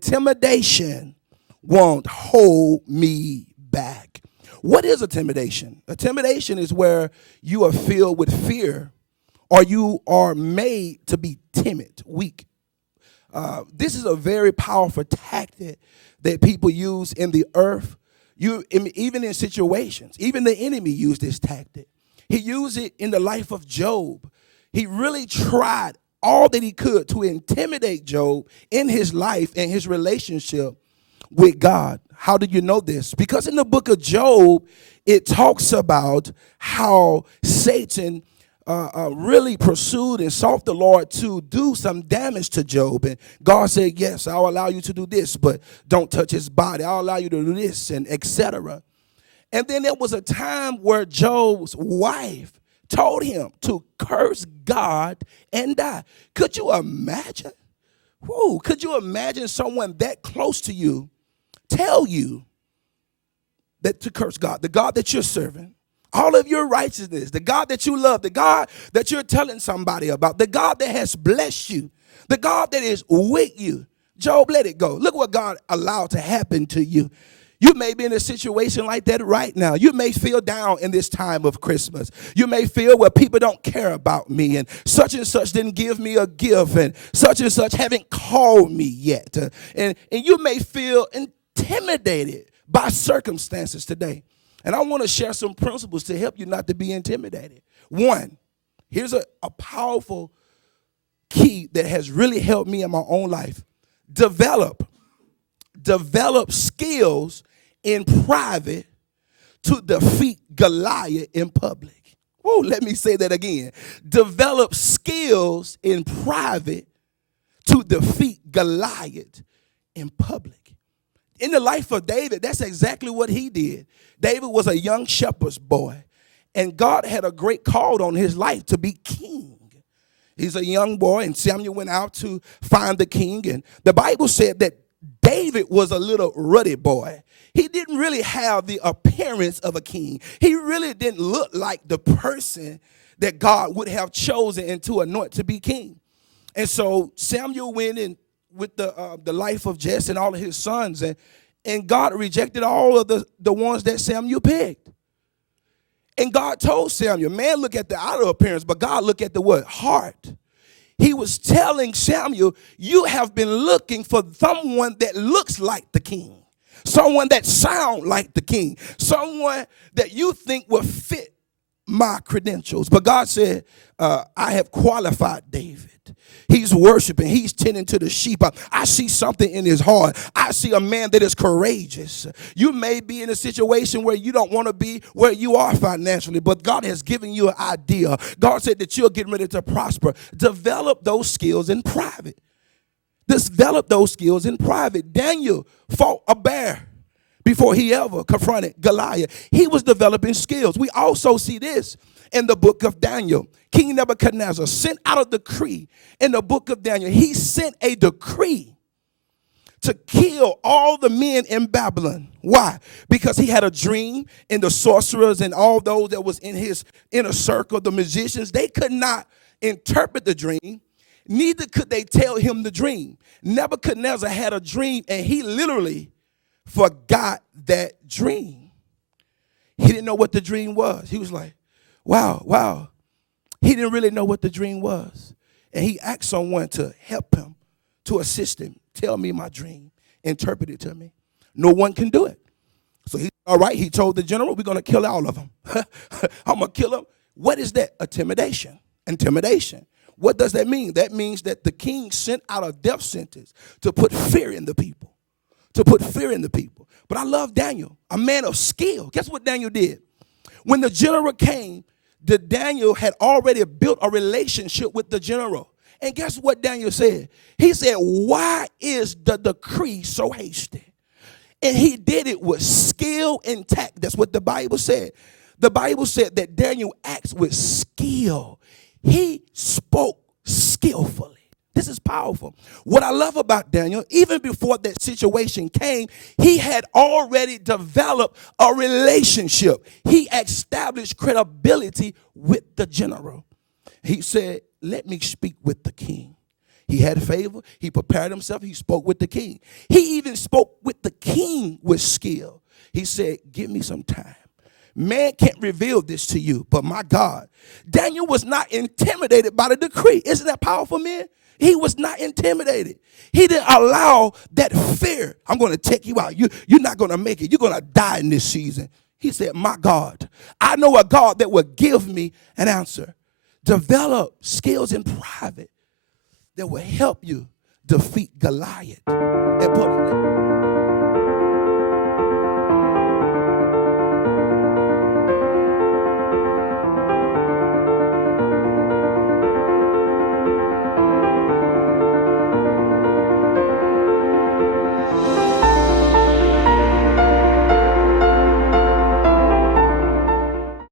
intimidation won't hold me back. What is intimidation? Intimidation is where you are filled with fear or you are made to be timid, weak. This is a very powerful tactic that people use in the earth. Even in situations, even the enemy used this tactic. He used it in the life of Job. He really tried all that he could to intimidate Job in his life and his relationship with God. How do you know this? Because in the book of Job, it talks about how Satan really pursued and sought the Lord to do some damage to Job. And God said, yes, I'll allow you to do this, but don't touch his body. I'll allow you to do this, and etc. And then there was a time where Job's wife told him to curse God and die. Could you imagine? Could you imagine someone that close to you tell you that to curse God, the God that you're serving, all of your righteousness, the God that you love, the God that you're telling somebody about, the God that has blessed you, the God that is with you? Job, let it go. Look what God allowed to happen to you. You may be in a situation like that right now. You may feel down in this time of Christmas. You may feel, well, people don't care about me, and such didn't give me a gift, and such haven't called me yet. And you may feel intimidated by circumstances today. And I want to share some principles to help you not to be intimidated. One, here's a powerful key that has really helped me in my own life. Develop skills in private to defeat Goliath in public. Let me say that again. Develop skills in private to defeat Goliath in public. In the life of David, that's exactly what he did. David was a young shepherd's boy, and God had a great call on his life to be king. He's a young boy, and Samuel went out to find the king, and the Bible said that David was a little ruddy boy. He didn't really have the appearance of a king. He really didn't look like the person that God would have chosen and to anoint to be king. And so Samuel went in with the life of Jesse and all of his sons, and God rejected all of the ones that Samuel picked. And God told Samuel, man, look at the outer appearance, but God look at the what? Heart. He was telling Samuel, you have been looking for someone that looks like the king, someone that sounds like the king, someone that you think will fit my credentials. But God said, I have qualified David. He's worshiping. He's tending to the sheep. I see something in his heart. I see a man that is courageous. You may be in a situation where you don't want to be where you are financially, but God has given you an idea. God said that you're getting ready to prosper. Develop those skills in private. Develop those skills in private. Daniel fought a bear before he ever confronted Goliath. He was developing skills. We also see this in the book of Daniel. King Nebuchadnezzar sent out a decree in the book of Daniel. He sent a decree to kill all the men in Babylon. Why? Because he had a dream, and the sorcerers and all those that was in his inner circle, the magicians, they could not interpret the dream. Neither could they tell him the dream. Nebuchadnezzar had a dream, and he literally forgot that dream. He didn't know what the dream was. He was like, wow. He didn't really know what the dream was. And he asked someone to help him, to assist him. Tell me my dream. Interpret it to me. No one can do it. So all right, he told the general, we're going to kill all of them. I'm going to kill them. What is that? Intimidation. What does that mean? That means that the king sent out a death sentence to put fear in the people. But I love Daniel, a man of skill. Guess what Daniel did? When the general came, Daniel had already built a relationship with the general. And guess what Daniel said? He said, why is the decree so hasty? And he did it with skill and tact. That's what the Bible said. The Bible said that Daniel acts with skill. He spoke skillfully. This is powerful. What I love about Daniel, even before that situation came, he had already developed a relationship. He established credibility with the general. He said, let me speak with the king. He had favor. He prepared himself. He spoke with the king. He even spoke with the king with skill. He said, give me some time. Man can't reveal this to you, but my God. Daniel was not intimidated by the decree. Isn't that powerful, man? He was not intimidated. He didn't allow that fear. I'm going to take you out. You're not going to make it. You're going to die in this season. He said, my God, I know a God that will give me an answer. Develop skills in private that will help you defeat Goliath. And